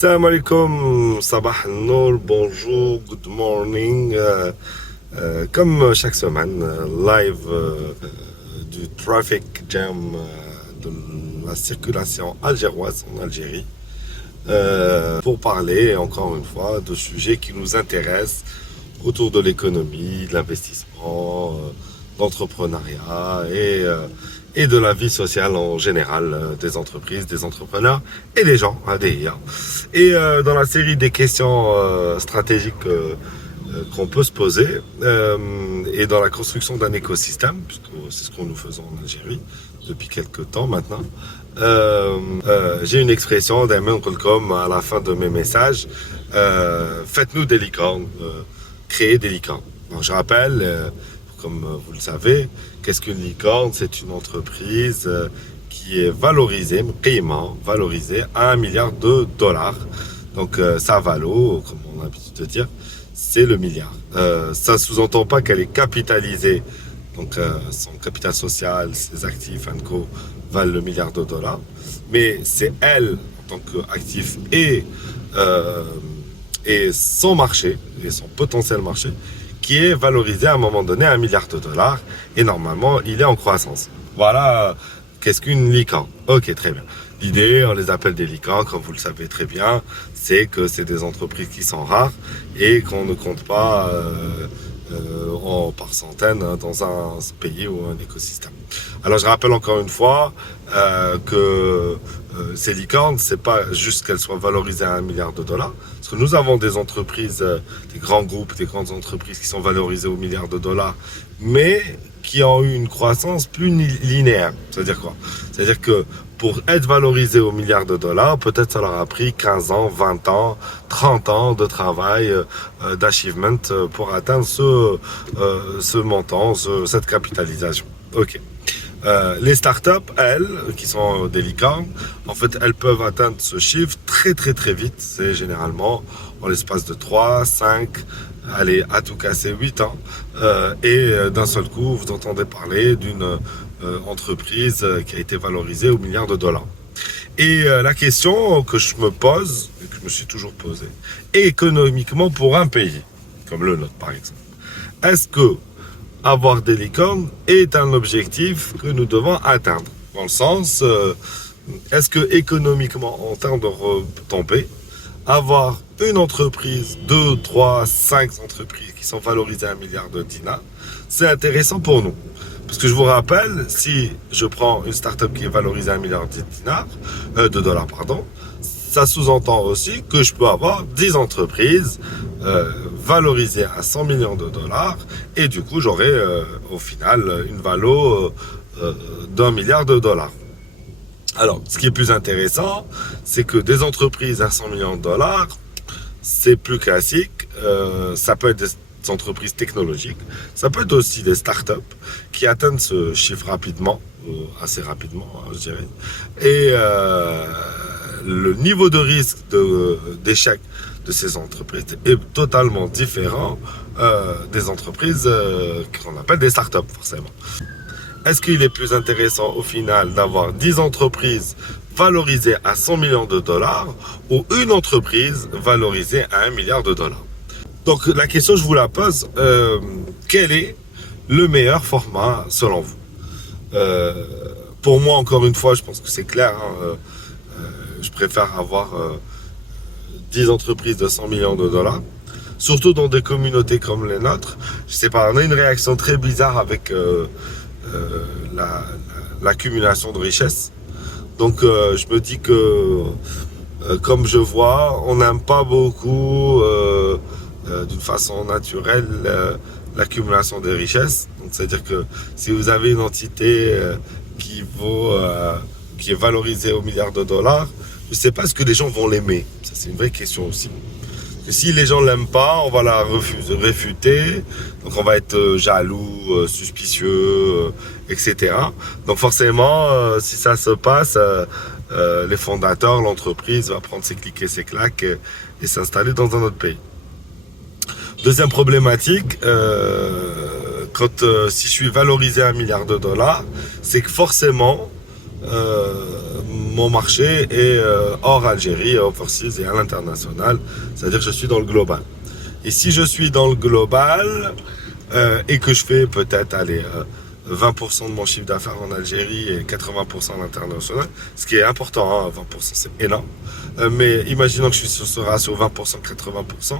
Salam alaikum, sabah nour, bonjour, good morning. Comme chaque semaine, live du traffic jam de la circulation algéroise en Algérie pour parler encore une fois de sujets qui nous intéressent autour de l'économie, de l'investissement, d'entrepreneuriat et de la vie sociale en général des entreprises, des entrepreneurs et des gens, des IA. Et dans la série des questions stratégiques qu'on peut se poser et dans la construction d'un écosystème, puisque c'est ce que nous faisons en Algérie depuis quelques temps maintenant, j'ai une expression d'Amen comme à la fin de mes messages, faites-nous des licornes, créer des licornes. Donc, je rappelle, comme vous le savez, qu'est-ce qu'une licorne? C'est une entreprise qui est valorisée, paiement valorisée à 1 milliard de dollars. Donc sa valo, comme on a l'habitude de dire, c'est le milliard. Ça sous-entend pas qu'elle est capitalisée, donc son capital social, ses actifs, co valent le milliard de dollars, mais c'est elle, en tant qu'actif et son marché, et son potentiel marché, qui est valorisé à un moment donné à 1 milliard de dollars, et normalement, il est en croissance. Voilà, qu'est-ce qu'une licorne? Ok, très bien. L'idée, on les appelle des licornes, comme vous le savez très bien, c'est que c'est des entreprises qui sont rares et qu'on ne compte pas par centaines dans un pays ou un écosystème. Alors je rappelle encore une fois que ces licornes, c'est pas juste qu'elles soient valorisées à 1 milliard de dollars, parce que nous avons des entreprises, des grands groupes, des grandes entreprises qui sont valorisées au milliard de dollars, mais qui ont eu une croissance plus linéaire. C'est-à-dire quoi? C'est-à-dire que pour être valorisé au milliard de dollars, peut-être ça leur a pris 15 ans, 20 ans, 30 ans de travail, d'achievement pour atteindre ce montant, cette capitalisation. Ok. Les startups, elles, qui sont des licornes, en fait, elles peuvent atteindre ce chiffre très très très vite. C'est généralement en l'espace de 3, 5, allez, à tout casser 8 ans. Et d'un seul coup, vous entendez parler d'une entreprise qui a été valorisée au milliard de dollars. Et la question que je me pose, et que je me suis toujours posée, économiquement pour un pays, comme le nôtre par exemple, est-ce que avoir des licornes est un objectif que nous devons atteindre? Dans le sens, est-ce que économiquement, en termes de retombées, avoir une entreprise, 2, 3, 5 entreprises qui sont valorisées à 1 milliard de dinars, c'est intéressant pour nous. Parce que je vous rappelle, si je prends une start-up qui est valorisée à 1 milliard de dollars, pardon, ça sous-entend aussi que je peux avoir 10 entreprises valorisées à 100 millions de dollars et du coup j'aurai au final une valo d'1 milliard de dollars. Alors, ce qui est plus intéressant, c'est que des entreprises à 100 millions de dollars, c'est plus classique. Ça peut être des entreprises technologiques, ça peut être aussi des startups qui atteignent ce chiffre rapidement, assez rapidement, hein, je dirais. Et le niveau de risque d'échec de ces entreprises est totalement différent des entreprises qu'on appelle des startups, forcément. Est-ce qu'il est plus intéressant au final d'avoir 10 entreprises valorisées à 100 millions de dollars ou une entreprise valorisée à 1 milliard de dollars? Donc la question, je vous la pose, quel est le meilleur format selon vous? Pour moi, encore une fois, je pense que c'est clair, hein, je préfère avoir 10 entreprises de 100 millions de dollars, surtout dans des communautés comme les nôtres. Je sais pas, on a une réaction très bizarre avec l'accumulation de richesses. Donc je me dis que comme je vois, on n'aime pas beaucoup d'une façon naturelle l'accumulation des richesses. Donc c'est-à-dire que si vous avez une entité qui est valorisée au milliard de dollars, je ne sais pas ce que les gens vont l'aimer. Ça, c'est une vraie question aussi. Que si les gens l'aiment pas, on va la réfuter. Donc on va être jaloux, suspicieux, etc. Donc forcément, si ça se passe, les fondateurs, l'entreprise va prendre ses clics et ses claques et s'installer dans un autre pays. Deuxième problématique, si je suis valorisé à 1 milliard de dollars, c'est que forcément mon marché est hors Algérie, overseas et à l'international, c'est-à-dire que je suis dans le global. Et si je suis dans le global et que je fais peut-être 20% de mon chiffre d'affaires en Algérie et 80% à l'international, ce qui est important, hein, 20% c'est énorme, mais imaginons que je suis sur ce ratio 20%, 80%,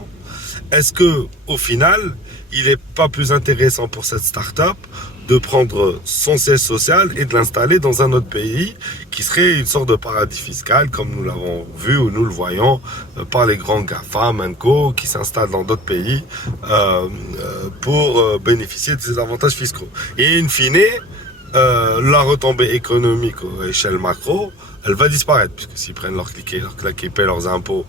est-ce que au final, il n'est pas plus intéressant pour cette start-up de prendre son siège social et de l'installer dans un autre pays qui serait une sorte de paradis fiscal, comme nous l'avons vu ou nous le voyons par les grands GAFA, Manco, qui s'installent dans d'autres pays pour bénéficier de ces avantages fiscaux. Et in fine, la retombée économique à échelle macro, elle va disparaître, puisque s'ils prennent leur claque et paient leurs impôts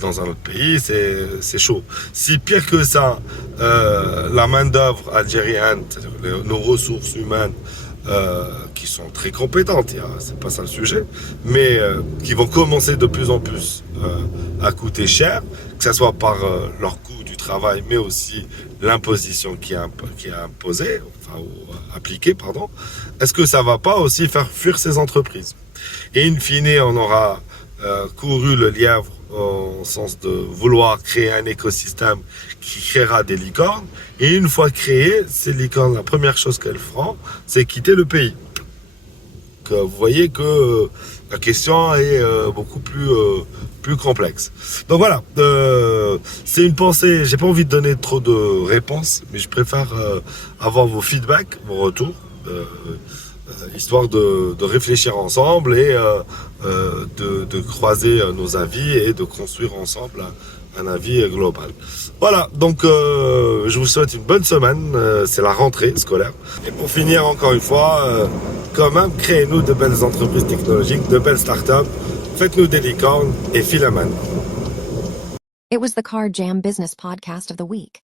dans un autre pays, c'est chaud. Si pire que ça, la main-d'œuvre algérienne, c'est-à-dire nos ressources humaines, qui sont très compétentes, c'est pas ça le sujet, mais qui vont commencer de plus en plus à coûter cher, que ce soit par leur coût du travail, mais aussi l'imposition qui est imposée, enfin, ou appliquée, pardon, est-ce que ça va pas aussi faire fuir ces entreprises? Et in fine, on aura couru le lièvre au sens de vouloir créer un écosystème qui créera des licornes. Et une fois créées, ces licornes, la première chose qu'elles feront, c'est quitter le pays. Donc, vous voyez que la question est beaucoup plus complexe. Donc voilà, c'est une pensée, j'ai pas envie de donner trop de réponses, mais je préfère avoir vos feedbacks, vos retours. Histoire de réfléchir ensemble et de croiser nos avis et de construire ensemble un avis global. Voilà, donc je vous souhaite une bonne semaine, c'est la rentrée scolaire. Et pour finir, encore une fois, quand même, créez-nous de belles entreprises technologiques, de belles startups, faites-nous des licornes et Philomen. It was the Car Jam Business Podcast of the Week.